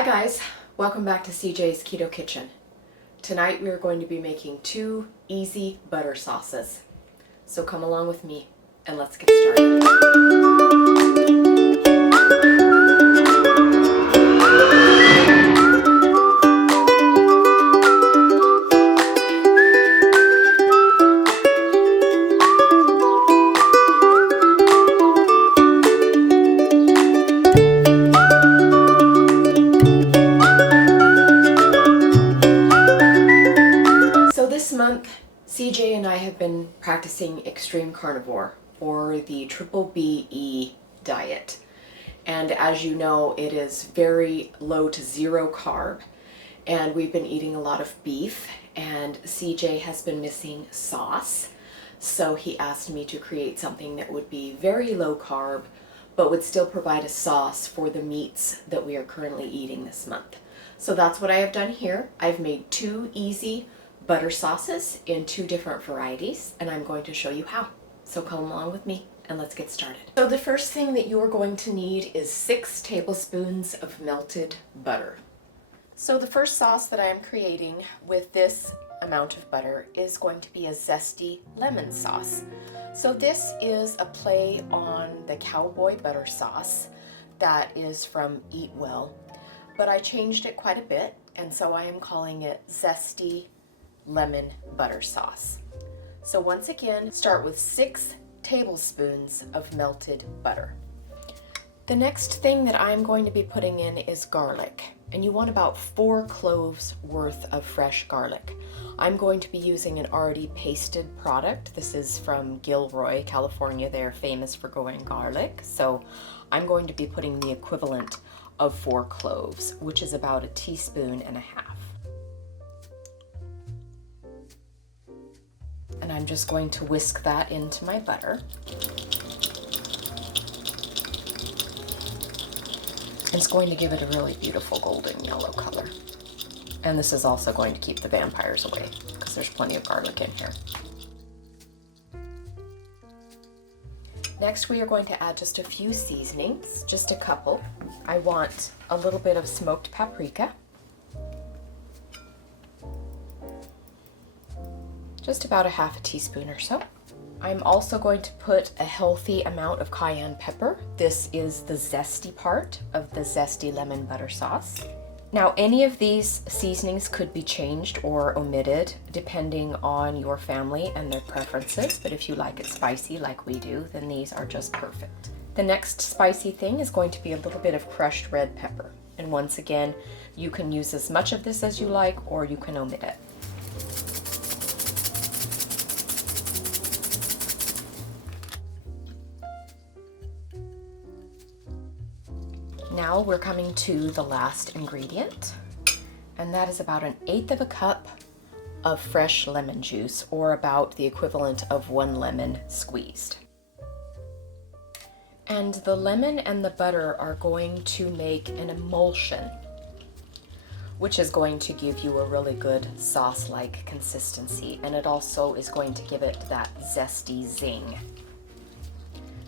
Hi guys, welcome back to CJ's Keto Kitchen. Tonight we are going to be making 2 easy butter sauces. So come along with me and let's get started. This month, CJ and I have been practicing extreme carnivore, or the BBB&E diet. And as you know, it is very low to zero carb. And we've been eating a lot of beef, and CJ has been missing sauce. So he asked me to create something that would be very low carb, but would still provide a sauce for the meats that we are currently eating this month. So that's what I have done here. I've made 2 easy butter sauces in 2 different varieties, and I'm going to show you how. So come along with me and let's get started. So the first thing that you are going to need is 6 tablespoons of melted butter. So the first sauce that I am creating with this amount of butter is going to be a zesty lemon sauce. So this is a play on the cowboy butter sauce that is from Eat Well, but I changed it quite a bit, and so I am calling it Zesty Lemon Butter Sauce. So once again, start with 6 tablespoons of melted butter. The next thing that I'm going to be putting in is garlic, and you want about 4 cloves worth of fresh garlic. I'm going to be using an already pasted product. This is from Gilroy, California. They're famous for growing garlic, so I'm going to be putting the equivalent of 4 cloves, which is about 1.5 teaspoons. And I'm just going to whisk that into my butter. It's going to give it a really beautiful golden yellow color. And this is also going to keep the vampires away because there's plenty of garlic in here. Next, we are going to add just a few seasonings, just a couple. I want a little bit of smoked paprika, just about 1/2 teaspoon or so. I'm also going to put a healthy amount of cayenne pepper. This is the zesty part of the Zesty Lemon Butter Sauce. Now, any of these seasonings could be changed or omitted depending on your family and their preferences, but if you like it spicy like we do, then these are just perfect. The next spicy thing is going to be a little bit of crushed red pepper. And once again, you can use as much of this as you like, or you can omit it. Now we're coming to the last ingredient, and that is about 1/8 cup of fresh lemon juice, or about the equivalent of 1 lemon squeezed. And the lemon and the butter are going to make an emulsion, which is going to give you a really good sauce-like consistency, and it also is going to give it that zesty zing.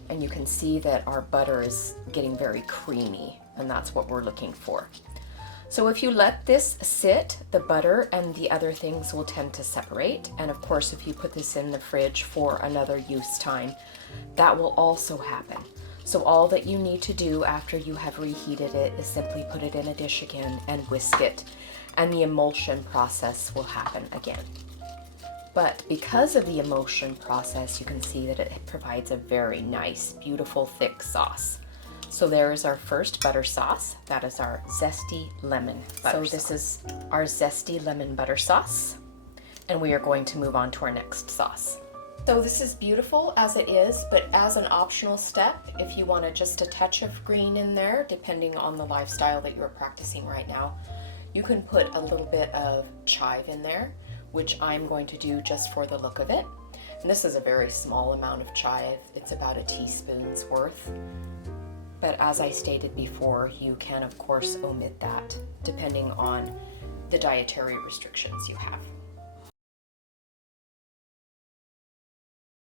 And you can see that our butter is getting very creamy, and that's what we're looking for. So if you let this sit, the butter and the other things will tend to separate. And of course, if you put this in the fridge for another use time, that will also happen. So all that you need to do after you have reheated it is simply put it in a dish again and whisk it, and the emulsion process will happen again. But because of the emulsion process, you can see that it provides a very nice, beautiful, thick sauce. So there is our first butter sauce. That is our Zesty Lemon Butter Sauce. So this is our Zesty Lemon Butter Sauce, and we are going to move on to our next sauce. So this is beautiful as it is, but as an optional step, if you want just a touch of green in there, depending on the lifestyle that you're practicing right now, you can put a little bit of chive in there, which I'm going to do just for the look of it. And this is a very small amount of chive. It's about 1 teaspoon's worth. But as I stated before, you can of course omit that depending on the dietary restrictions you have.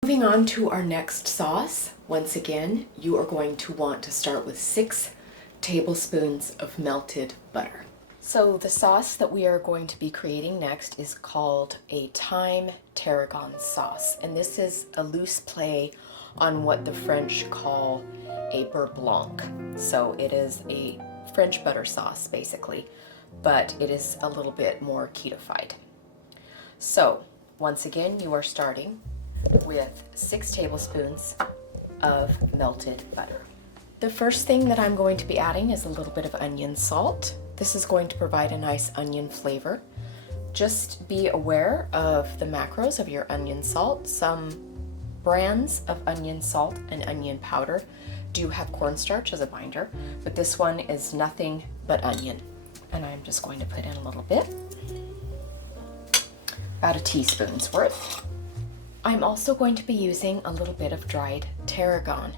Moving on to our next sauce, once again, you are going to want to start with 6 tablespoons of melted butter. So the sauce that we are going to be creating next is called a Thyme Tarragon sauce, and this is a loose play on what the French call a beurre blanc. So it is a French butter sauce basically, but it is a little bit more ketofied. So once again, you are starting with 6 tablespoons of melted butter. The first thing that I'm going to be adding is a little bit of onion salt. This is going to provide a nice onion flavor. Just be aware of the macros of your onion salt. Some brands of onion salt and onion powder do have cornstarch as a binder, but this one is nothing but onion. And I'm just going to put in a little bit, about a teaspoon's worth. I'm also going to be using a little bit of dried tarragon.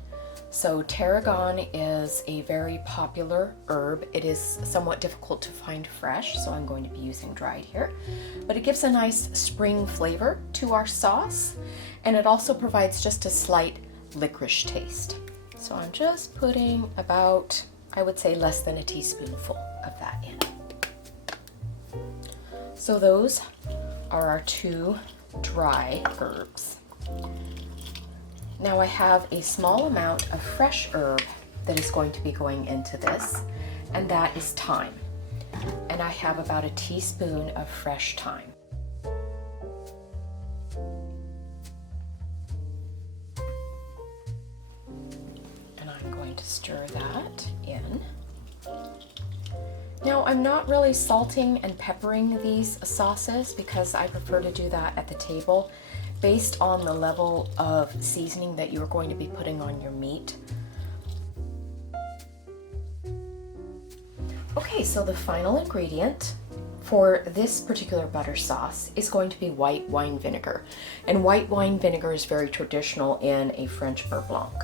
So tarragon is a very popular herb. It is somewhat difficult to find fresh, so I'm going to be using dried here. But it gives a nice spring flavor to our sauce, and it also provides just a slight licorice taste. So I'm just putting about, I would say, less than a teaspoonful of that in. So those are our 2 dry herbs. Now I have a small amount of fresh herb that is going to be going into this, and that is thyme. And I have about a teaspoon of fresh thyme. And I'm going to stir that in. Now I'm not really salting and peppering these sauces because I prefer to do that at the table, based on the level of seasoning that you're going to be putting on your meat. Okay, so the final ingredient for this particular butter sauce is going to be white wine vinegar. And white wine vinegar is very traditional in a French beurre blanc.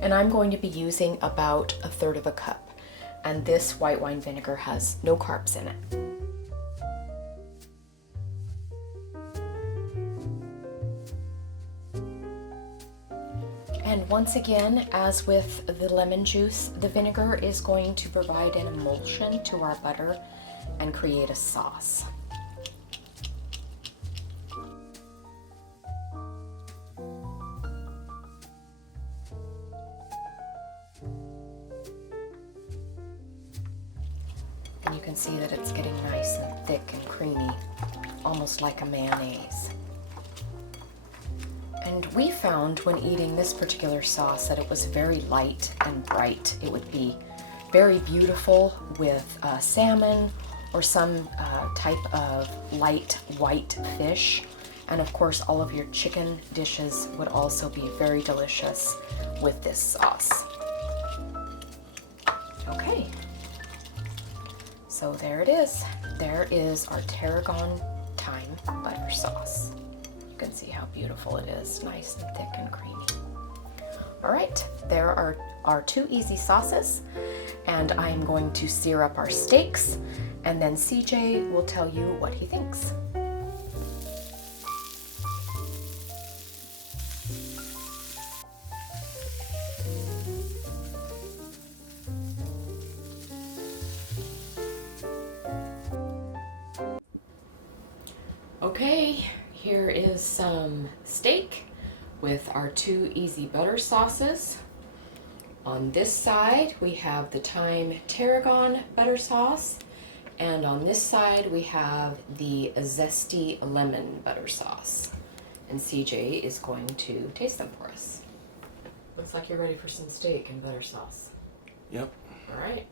And I'm going to be using about 1/3 of a cup. And this white wine vinegar has no carbs in it. And once again, as with the lemon juice, the vinegar is going to provide an emulsion to our butter and create a sauce. And you can see that it's getting nice and thick and creamy, almost like a mayonnaise. And we found when eating this particular sauce that it was very light and bright. It would be very beautiful with salmon or some type of light white fish. And of course, all of your chicken dishes would also be very delicious with this sauce. Okay, so there it is. There is our tarragon thyme butter sauce. You can see how beautiful it is, nice and thick and creamy. All right, there are our 2 easy sauces, and I'm going to sear up our steaks, and then CJ will tell you what he thinks. Okay, here is some steak with our 2 easy butter sauces. On this side, we have the Thyme Tarragon butter sauce, and on this side, we have the Zesty Lemon Butter Sauce. And CJ is going to taste them for us. Looks like you're ready for some steak and butter sauce. Yep. All right.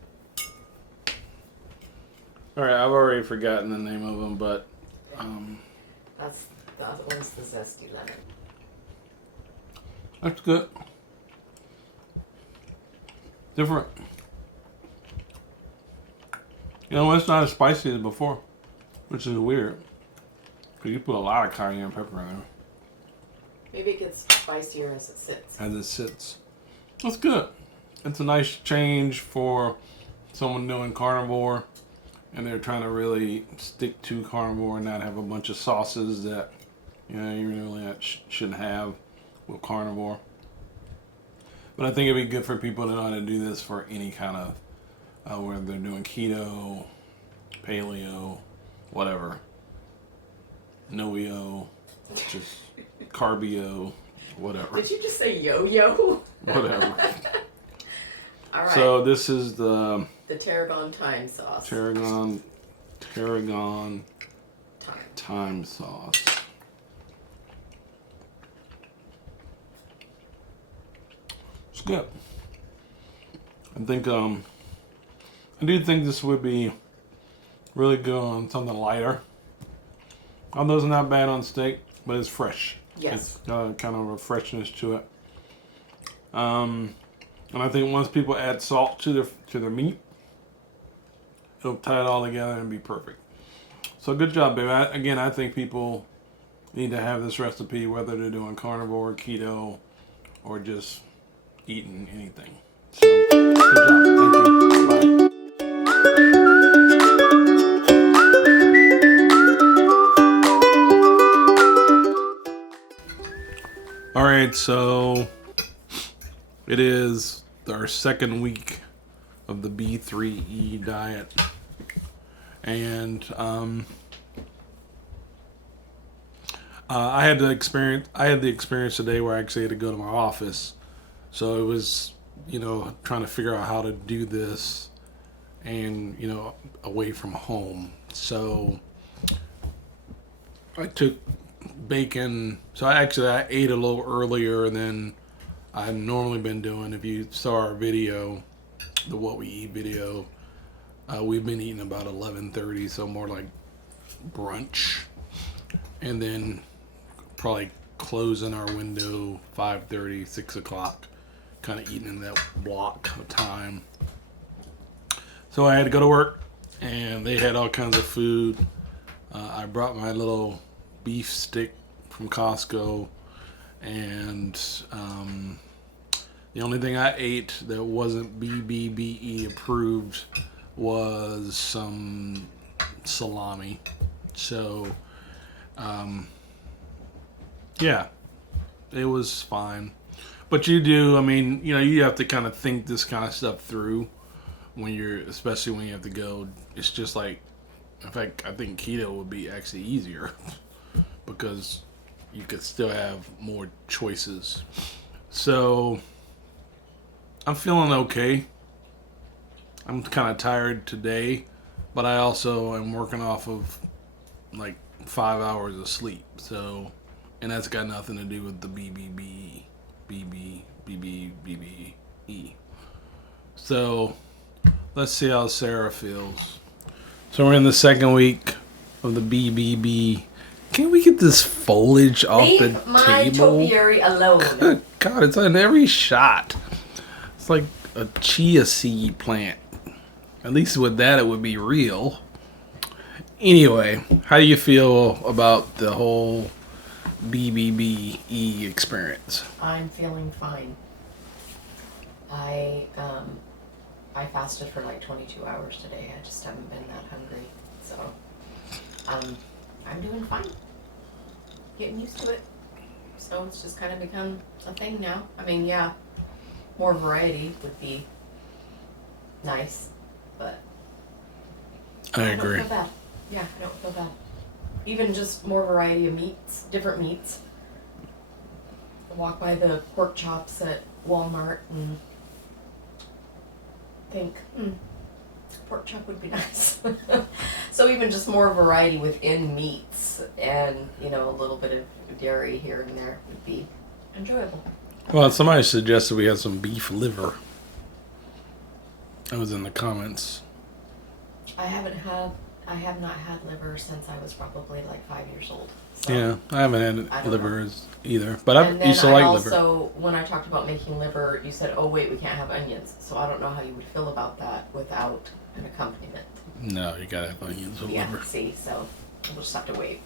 All right, I've already forgotten the name of them, but That one's the Zesty Lemon. that's good. Different. You know, it's not as spicy as before, which is weird. Because you put a lot of cayenne pepper in there. Maybe it gets spicier as it sits. As it sits. That's good. It's a nice change for someone doing carnivore and they're trying to really stick to carnivore and not have a bunch of sauces that, you know, you really shouldn't have with carnivore. But I think it'd be good for people to know how to do this for any kind whether they're doing keto, paleo, whatever, no-yo, just carbio, whatever. Did you just say yo-yo? Whatever. All right. So this is the Tarragon Thyme Sauce. Tarragon Thyme Sauce. It's good. I think I do think this would be really good on something lighter. Although it's not bad on steak, but it's fresh. Yes. It's got kind of a freshness to it. And I think once people add salt to their meat, it'll tie it all together and be perfect. So good job, baby. I think people need to have this recipe, whether they're doing carnivore, keto, or just eating anything. So good job. Thank you. Bye. All right, so it is our second week of the B3E diet, and I had the experience today where I actually had to go to my office, so it was trying to figure out how to do this and away from home. So I took bacon. So I ate a little earlier than I've normally been doing. If you saw our video, the What We Eat video, we've been eating about 11:30, so more like brunch, and then probably closing our window 5:30, 6 o'clock, kind of eating in that block of time. So I had to go to work, and they had all kinds of food. I brought my little beef stick from Costco, and the only thing I ate that wasn't BBB&E approved was some salami. So yeah, it was fine. But you have to kind of think this kind of stuff through especially when you have to go. It's just like, in fact, I think keto would be actually easier because you could still have more choices. So I'm feeling okay. I'm kind of tired today, but I also am working off of like 5 hours of sleep. So, and that's got nothing to do with the BBB. So let's see how Sarah feels. So we're in the second week of the BBB. Can we get this foliage off the table? Leave my topiary alone. Good God, it's on every shot. It's like a chia seed plant. At least with that, it would be real. Anyway, how do you feel about the whole BBB&E experience? I'm feeling fine. I fasted for like 22 hours today. I just haven't been that hungry. So I'm doing fine. Getting used to it. So it's just kind of become a thing now. I mean, yeah, more variety would be nice, but I agree. don't feel bad. Yeah, I don't feel bad. Even just more variety of meats, different meats. I walk by the pork chops at Walmart and think, pork chop would be nice. So even just more variety within meats and, a little bit of dairy here and there would be enjoyable. Well, somebody suggested we had some beef liver. That was in the comments. I have not had liver since I was probably like 5 years old. So Yeah, I haven't had livers either, but and I used to then like also, liver. when I talked about making liver, you said, oh wait, we can't have onions. So I don't know how you would feel about that without an accompaniment. No, you gotta have onions with Yeah, liver. see, so we'll just have to wait.